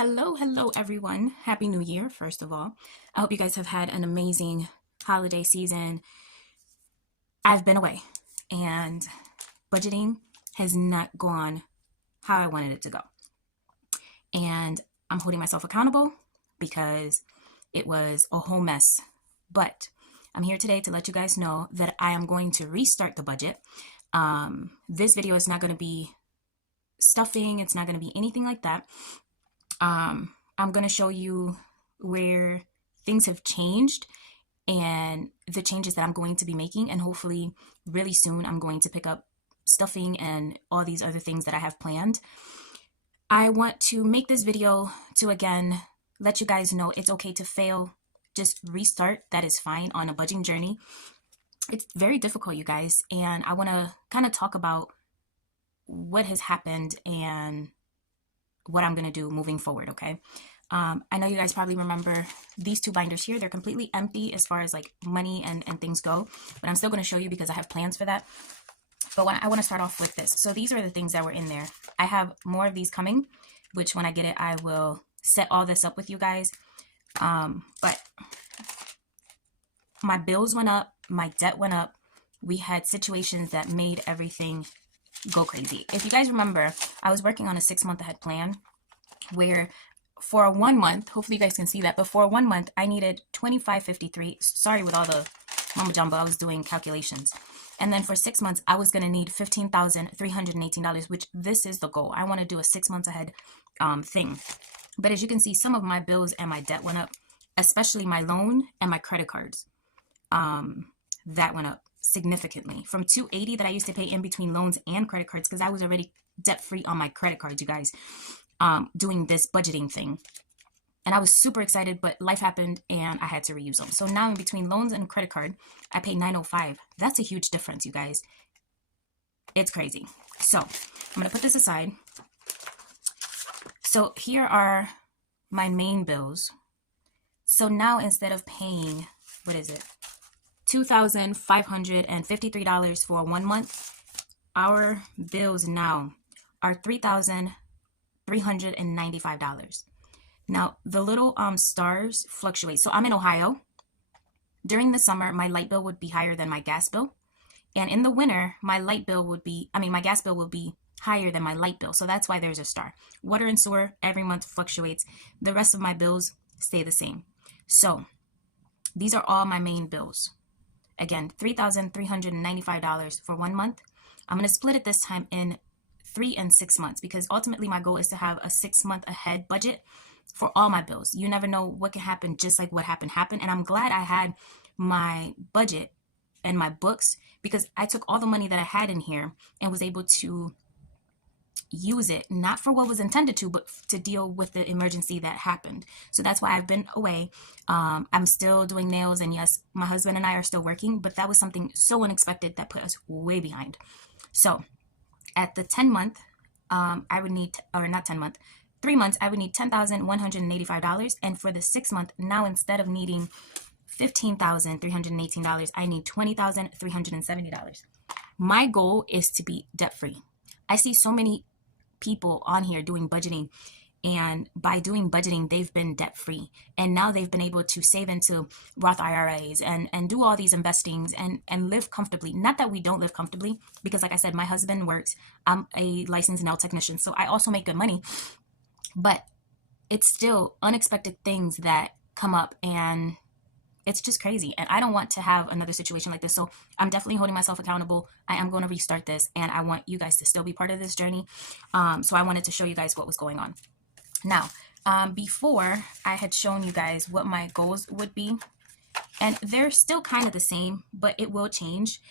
Hello everyone. Happy New Year, first of all. I hope you guys have had an amazing holiday season. I've been away and budgeting has not gone how I wanted it to go. And I'm holding myself accountable because it was a whole mess. But I'm here today to let you guys know that I am going to restart the budget. This video is not going to be stuffing, it's not going to be anything like that. I'm going to show you where things have changed and the changes that I'm going to be making. And hopefully really soon I'm going to pick up stuffing and all these other things that I have planned. I want to make this video to again let you guys know it's okay to fail. Just restart. That is fine on a budgeting journey. It's very difficult, you guys. And I want to kind of talk about what has happened and what I'm going to do moving forward, okay? I know you guys probably remember these two binders here. They're completely empty as far as like money and things go, but I'm still going to show you because I have plans for that. But I want to start off with this. So these are the things that were in there. I have more of these coming, which when I get it, I will set all this up with you guys. But my bills went up, my debt went up. We had situations that made everything go crazy. If you guys remember, I was working on a 6-month ahead plan where for 1 month, hopefully you guys can see that, but for 1 month I needed $25.53. Sorry, with all the mumbo jumbo, I was doing calculations. And then for 6 months I was going to need $15,318, which this is the goal. I want to do a 6 months ahead thing. But as you can see, some of my bills and my debt went up, especially my loan and my credit cards. That went up significantly from $280 that I used to pay in between loans and credit cards, because I was already debt free on my credit cards, you guys, doing this budgeting thing. And I was super excited, but life happened and I had to reuse them. So now in between loans and credit card, I pay $905. That's a huge difference, you guys. It's crazy. So I'm going to put this aside. So here are my main bills. So now instead of paying, what is it? $2,553 for 1 month. Our bills now are $3,395. Now the little stars fluctuate. So I'm in Ohio. During the summer, my light bill would be higher than my gas bill, and in the winter, my gas bill will be higher than my light bill. So that's why there's a star. Water and sewer every month fluctuates. The rest of my bills stay the same. So these are all my main bills. Again, $3,395 for 1 month. I'm going to split it this time in 3 and 6 months because ultimately my goal is to have a 6-month ahead budget for all my bills. You never know what can happen, just like what happened. And I'm glad I had my budget and my books because I took all the money that I had in here and was able to use it, not for what was intended to, but to deal with the emergency that happened. So that's why I've been away. I'm still doing nails, and yes, my husband and I are still working, but that was something so unexpected that put us way behind. So at the 10-month, I would need, or not 10-month, 3 months, I would need $10,185. And for the 6-month, now instead of needing $15,318, I need $20,370. My goal is to be debt free. I see so many people on here doing budgeting, and by doing budgeting they've been debt free, and now they've been able to save into Roth IRAs and do all these investings and live comfortably. Not that we don't live comfortably, because like I said, my husband works. I'm a licensed nail technician, so I also make good money, but it's still unexpected things that come up, and it's just crazy. And I don't want to have another situation like this. So I'm definitely holding myself accountable. I am going to restart this, and I want you guys to still be part of this journey. So I wanted to show you guys what was going on. Now, before I had shown you guys what my goals would be, and they're still kind of the same, but it will change.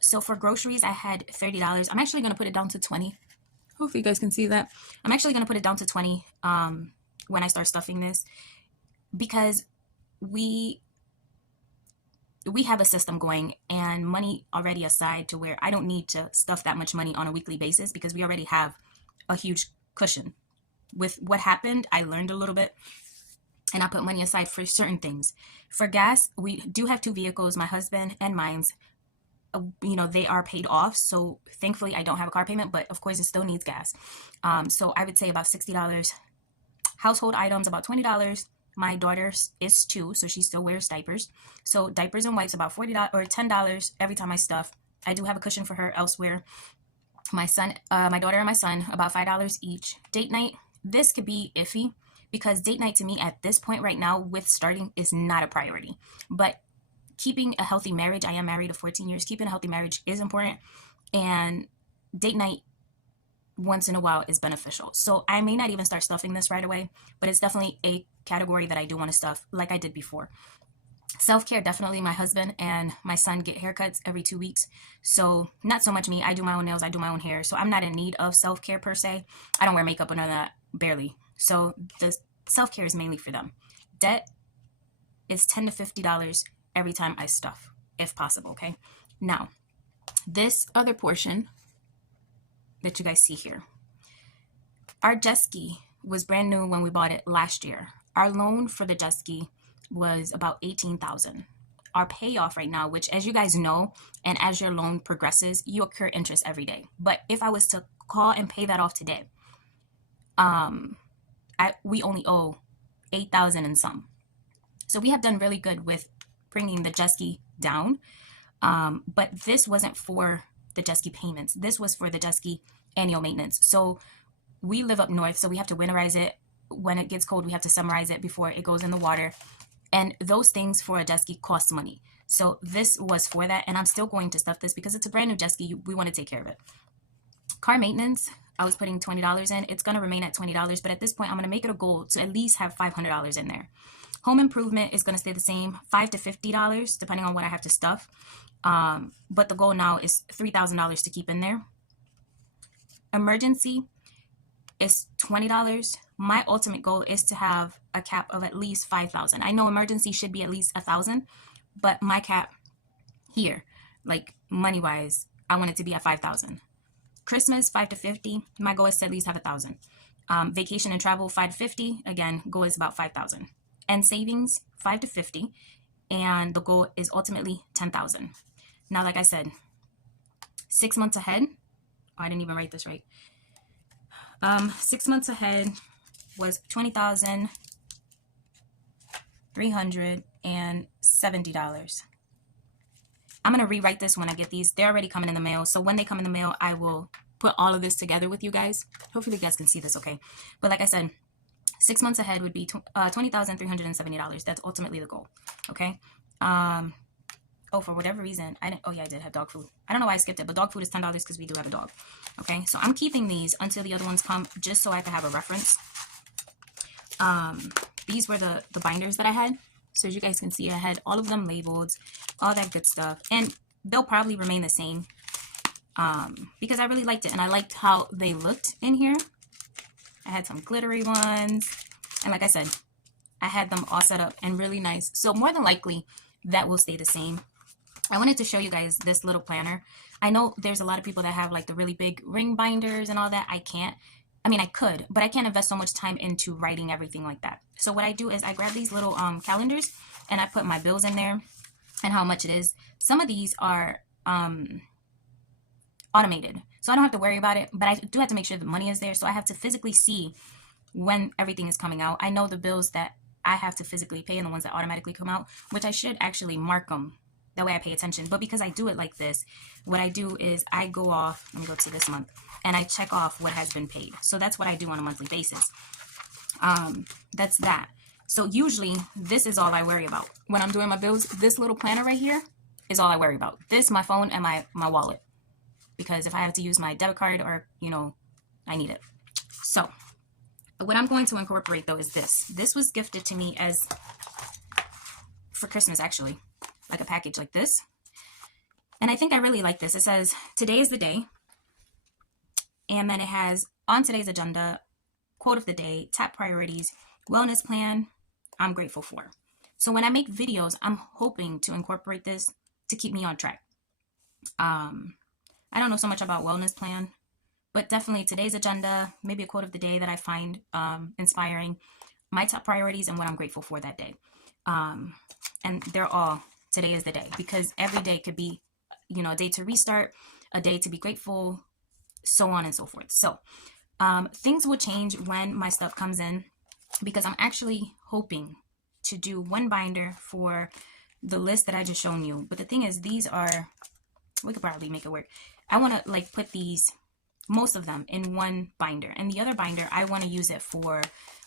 So for groceries, I had $30. I'm actually going to put it down to 20. Hopefully you guys can see that. I'm actually going to put it down to 20 when I start stuffing this, because we have a system going and money already aside to where I don't need to stuff that much money on a weekly basis because we already have a huge cushion. With what happened, I learned a little bit, and I put money aside for certain things. For gas, we do have 2 vehicles, my husband and mine's. They are paid off. So thankfully I don't have a car payment, but of course it still needs gas. So I would say about $60 Household items about $20. My daughter is 2, so she still wears diapers. So diapers and wipes about $40 or $10 every time I stuff. I do have a cushion for her elsewhere. My daughter and my son, about $5 each. Date night, this could be iffy because date night to me at this point right now with starting is not a priority. But keeping a healthy marriage, I am married to 14 years, keeping a healthy marriage is important. And date night once in a while is beneficial. So I may not even start stuffing this right away, but it's definitely a category that I do want to stuff like I did before. Self-care, definitely. My husband and my son get haircuts every 2 weeks. So not so much me. I do my own nails. I do my own hair. So I'm not in need of self-care per se. I don't wear makeup or none of that, barely. So the self-care is mainly for them. Debt is $10 to $50 every time I stuff, if possible, okay? Now, this other portion that you guys see here. Our jet ski was brand new when we bought it last year. Our loan for the jet ski was about $18,000. Our payoff right now, which as you guys know, and as your loan progresses, you accrue interest every day. But if I was to call and pay that off today, we only owe $8,000 and some. So we have done really good with bringing the jet ski down. But this wasn't for the jet ski payments. This was for the jet ski annual maintenance. So we live up north, so we have to winterize it. When it gets cold, we have to summerize it before it goes in the water. And those things for a jet ski cost money. So this was for that. And I'm still going to stuff this because it's a brand new jet ski. We want to take care of it. Car maintenance, I was putting $20 in. It's going to remain at $20. But at this point, I'm going to make it a goal to at least have $500 in there. Home improvement is going to stay the same, $5 to $50, depending on what I have to stuff. But the goal now is $3,000 to keep in there. Emergency is $20. My ultimate goal is to have a cap of at least $5,000. I know emergency should be at least $1,000, but my cap here, like money wise, I want it to be at $5,000. Christmas, $5 to $50. My goal is to at least have $1,000. Vacation and travel, $5 to $50. Again, goal is about $5,000. And savings, $5 to $50. And the goal is ultimately $10,000. Now, like I said, 6 months ahead. Oh, I didn't even write this right. 6 months ahead was $20,370. I'm going to rewrite this when I get these. They're already coming in the mail. So when they come in the mail, I will put all of this together with you guys. Hopefully you guys can see this okay. But like I said, 6 months ahead would be $20,370. That's ultimately the goal. Okay. Oh, for whatever reason, I did have dog food. I don't know why I skipped it, but dog food is $10 because we do have a dog. Okay, so I'm keeping these until the other ones come, just so I can have a reference. These were the binders that I had. So as you guys can see, I had all of them labeled, all that good stuff. And they'll probably remain the same because I really liked it. And I liked how they looked in here. I had some glittery ones. And like I said, I had them all set up and really nice. So more than likely, that will stay the same. I wanted to show you guys this little planner. I know there's a lot of people that have like the really big ring binders and all that. I can't. I mean, I could, but I can't invest so much time into writing everything like that. So what I do is I grab these little calendars and I put my bills in there and how much it is. Some of these are automated, so I don't have to worry about it, but I do have to make sure the money is there. So I have to physically see when everything is coming out. I know the bills that I have to physically pay and the ones that automatically come out, which I should actually mark them. That way I pay attention. But because I do it like this, what I do is I go off, let me go to this month, and I check off what has been paid. So that's what I do on a monthly basis. That's that. So usually this is all I worry about. When I'm doing my bills, this little planner right here is all I worry about. This, my phone, and my wallet. Because if I have to use my debit card or, I need it. So what I'm going to incorporate though is this. This was gifted to me as for Christmas actually. Like a package like this. And I think I really like this. It says, today is the day. And then it has, on today's agenda, quote of the day, top priorities, wellness plan, I'm grateful for. So when I make videos, I'm hoping to incorporate this to keep me on track. I don't know so much about wellness plan, but definitely today's agenda, maybe a quote of the day that I find inspiring, my top priorities and what I'm grateful for that day. And they're all, today is the day, because every day could be, a day to restart, a day to be grateful, so on and so forth. So things will change when my stuff comes in. because I'm actually hoping to do one binder for the list that I just shown you. But the thing is, these are, we could probably make it work. I want to like put these, most of them, in one binder, and the other binder I want to use it for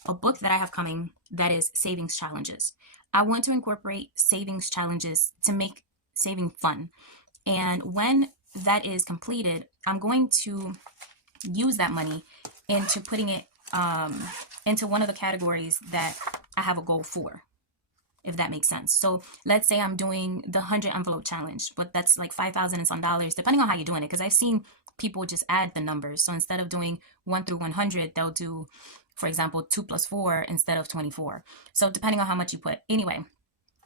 a book that I have coming that is savings challenges. I want to incorporate savings challenges to make saving fun. And when that is completed, I'm going to use that money into putting it into one of the categories that I have a goal for, if that makes sense. So let's say I'm doing the 100 envelope challenge, but that's like 5,000 and some dollars, depending on how you're doing it. Because I've seen people just add the numbers. So instead of doing 1 through 100, they'll do, for example, 2 plus 4 instead of 24. So depending on how much you put. Anyway,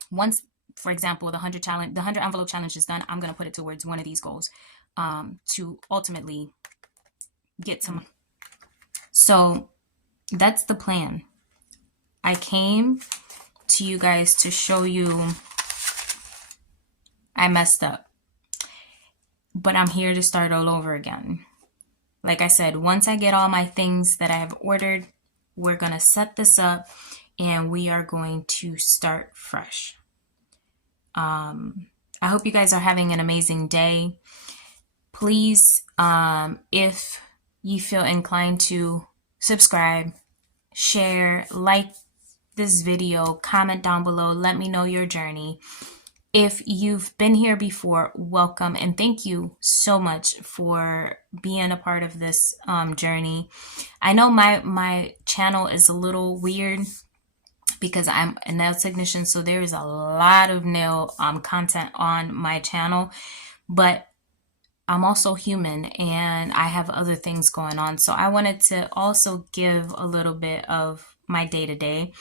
once, for example, the 100 envelope challenge is done, I'm going to put it towards one of these goals to ultimately get some. So that's the plan. I came to you guys to show you I messed up, but I'm here to start all over again. Like I said, once I get all my things that I have ordered, we're going to set this up and we are going to start fresh. I hope you guys are having an amazing day. Please, if you feel inclined to subscribe, share, like this video, comment down below, let me know your journey. If you've been here before, welcome, and thank you so much for being a part of this journey. I know my channel is a little weird because I'm a nail technician, so there is a lot of nail content on my channel, but I'm also human and I have other things going on. So I wanted to also give a little bit of my day-to-day,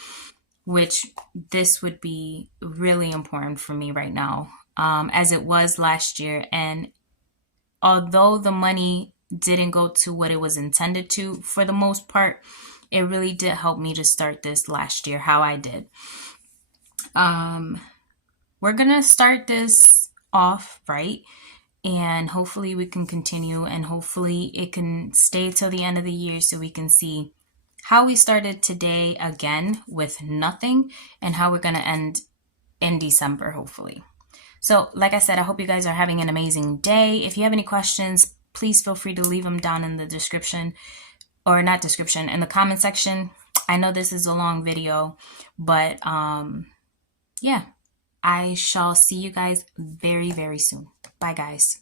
which this would be really important for me right now, as it was last year. And although the money didn't go to what it was intended to, for the most part, it really did help me to start this last year, how I did. We're going to start this off right, and hopefully we can continue, and hopefully it can stay till the end of the year so we can see how we started today again with nothing and how we're going to end in December, hopefully. So like I said, I hope you guys are having an amazing day. If you have any questions, please feel free to leave them down in the description, or not description, in the comment section. I know this is a long video, but yeah, I shall see you guys very, very soon. Bye, guys.